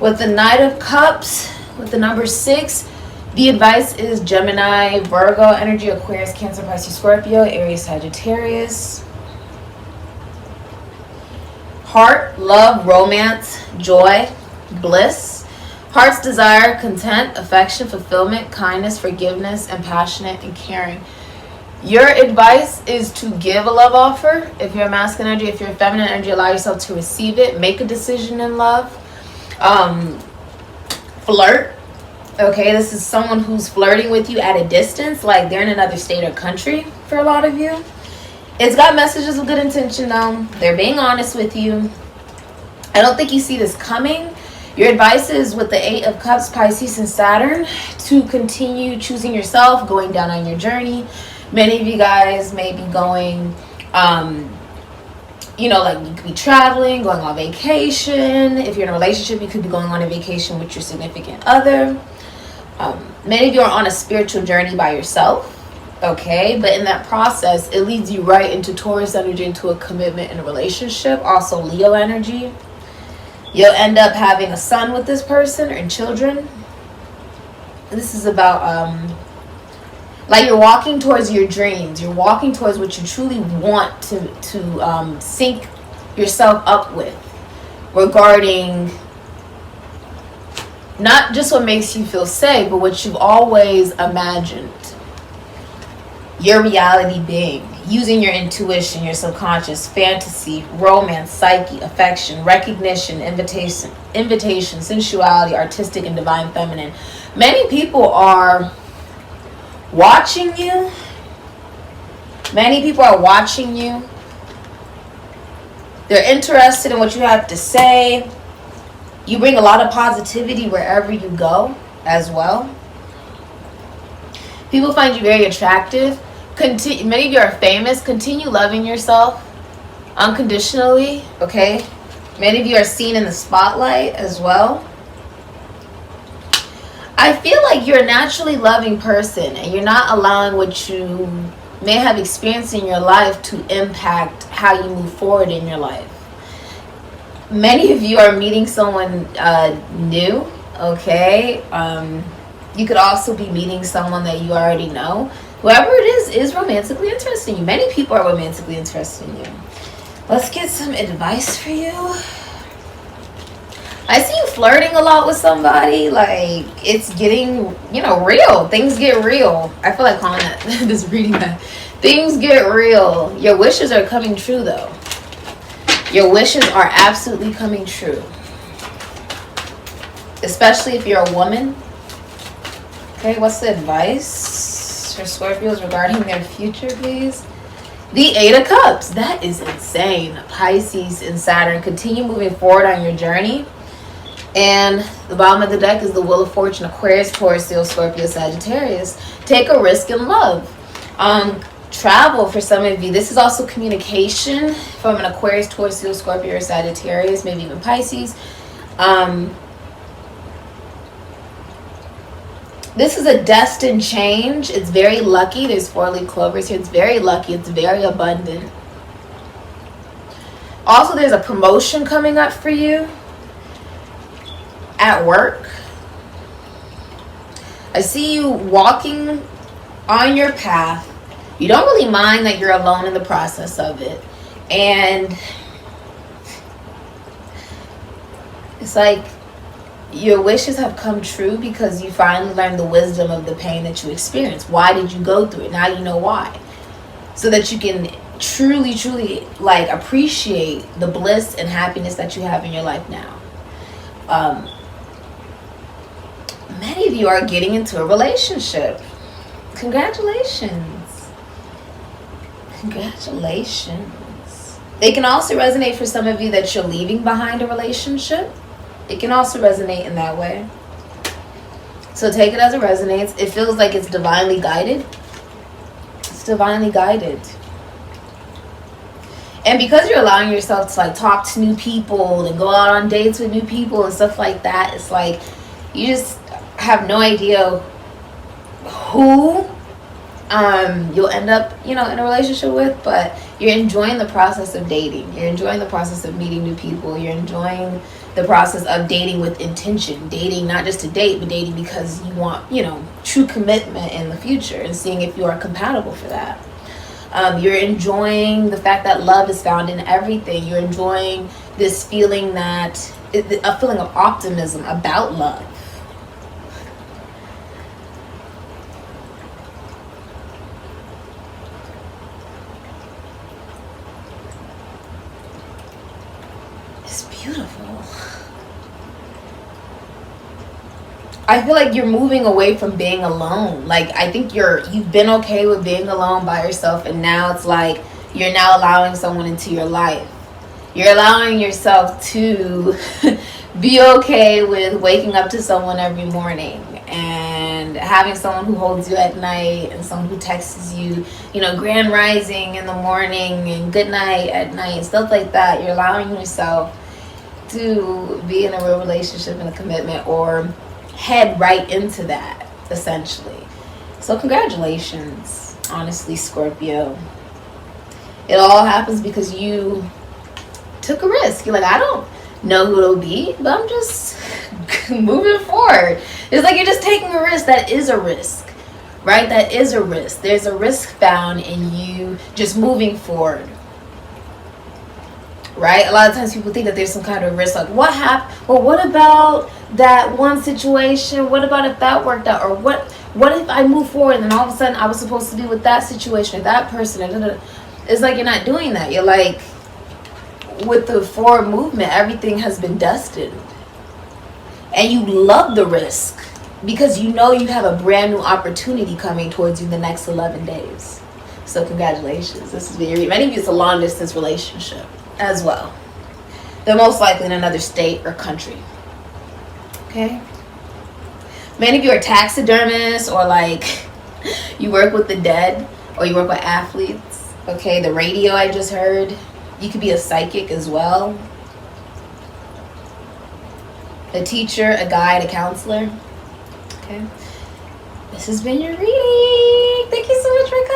With the Knight of Cups, with the number 6, the advice is Gemini, Virgo energy, Aquarius, Cancer, Pisces, Scorpio, Aries, Sagittarius. Heart, love, romance, joy, bliss. Heart's desire, content, affection, fulfillment, kindness, forgiveness, and passionate and caring. Your advice is to give a love offer. If you're a masculine energy, if you're a feminine energy, allow yourself to receive it. Make a decision in love. Flirt. Okay, this is someone who's flirting with you at a distance, like they're in another state or country for a lot of you. It's got messages of good intention though. They're being honest with you. I don't think you see this coming. Your advice is with the 8 of Cups, Pisces, and Saturn, to continue choosing yourself, going down on your journey. Many of you guys may be going, you know, like you could be traveling, going on vacation. If you're in a relationship, you could be going on a vacation with your significant other. Many of you are on a spiritual journey by yourself. Okay, but in that process, it leads you right into Taurus energy, into a commitment in a relationship. Also Leo energy. You'll end up having a son with this person, or children. And this is about like you're walking towards your dreams. You're walking towards what you truly want to sync yourself up with, regarding not just what makes you feel safe, but what you've always imagined your reality being, using your intuition, your subconscious, fantasy, romance, psyche, affection, recognition, invitation, sensuality, artistic, and divine feminine. Many people are watching you. Many people are watching you. They're interested in what you have to say. You bring a lot of positivity wherever you go as well. People find you very attractive. Many of you are famous. Continue loving yourself unconditionally, okay? Many of you are seen in the spotlight as well. I feel like you're a naturally loving person, and you're not allowing what you may have experienced in your life to impact how you move forward in your life. Many of you are meeting someone new, okay? You could also be meeting someone that you already know. Whoever it is romantically interested in you. Many people are romantically interested in you. Let's get some advice for you. I see you flirting a lot with somebody. Like, it's getting, you know, real. Things get real. I feel like calling that, just reading that. Things get real. Your wishes are coming true, though. Your wishes are absolutely coming true. Especially if you're a woman. Okay, what's the advice for Scorpios regarding their future, please? The 8 of Cups. That is insane. Pisces and Saturn. Continue moving forward on your journey. And the bottom of the deck is the Wheel of Fortune. Aquarius, Taurus, Leo, Scorpio, Sagittarius. Take a risk in love. Travel for some of you. This is also communication from an Aquarius, Taurus, Leo, Scorpio, or Sagittarius. Maybe even Pisces. This is a destined change. It's very lucky. There's 4-leaf clovers here. It's very lucky. It's very abundant. Also, there's a promotion coming up for you at work. I see you walking on your path. You don't really mind that you're alone in the process of it. And it's like your wishes have come true because you finally learned the wisdom of the pain that you experienced. Why did you go through it? Now you know why. So that you can truly, truly like appreciate the bliss and happiness that you have in your life now. Many of you are getting into a relationship. Congratulations. Congratulations. They can also resonate for some of you that you're leaving behind a relationship. It can also resonate in that way. So take it as it resonates. It feels like it's divinely guided. It's divinely guided. And because you're allowing yourself to like talk to new people and go out on dates with new people and stuff like that, it's like you just have no idea who you'll end up, you know, in a relationship with, but you're enjoying the process of dating. You're enjoying the process of meeting new people. You're enjoying the process of dating with intention. Dating not just to date, but dating because you want, you know, true commitment in the future and seeing if you are compatible for that. You're enjoying the fact that love is found in everything. You're enjoying this feeling that, a feeling of optimism about love. I feel like you're moving away from being alone. Like, I think you've been okay with being alone by yourself, and now it's like you're now allowing someone into your life. You're allowing yourself to be okay with waking up to someone every morning and having someone who holds you at night and someone who texts you, you know, grand rising in the morning and good night at night and stuff like that. You're allowing yourself to be in a real relationship and a commitment, or head right into that, essentially. So congratulations, honestly, Scorpio. It all happens because you took a risk. You're like, I don't know who it'll be, but I'm just moving forward. It's like you're just taking a risk that is a risk, right? That is a risk. There's a risk found in you just moving forward. Right? A lot of times people think that there's some kind of risk, like what happened? Well, what about that one situation? What about if that worked out? Or what if I move forward and then all of a sudden I was supposed to be with that situation or that person? It's like you're not doing that. You're like, with the forward movement, everything has been destined. And you love the risk because you know you have a brand new opportunity coming towards you in the next 11 days. So congratulations. This is very, many of you, it's a long distance relationship as well. They're most likely in another state or country. Okay? Many of you are taxidermists, or like you work with the dead, or you work with athletes. Okay, the radio I just heard. You could be a psychic as well. A teacher, a guide, a counselor. Okay? This has been your reading. Thank you so much for coming.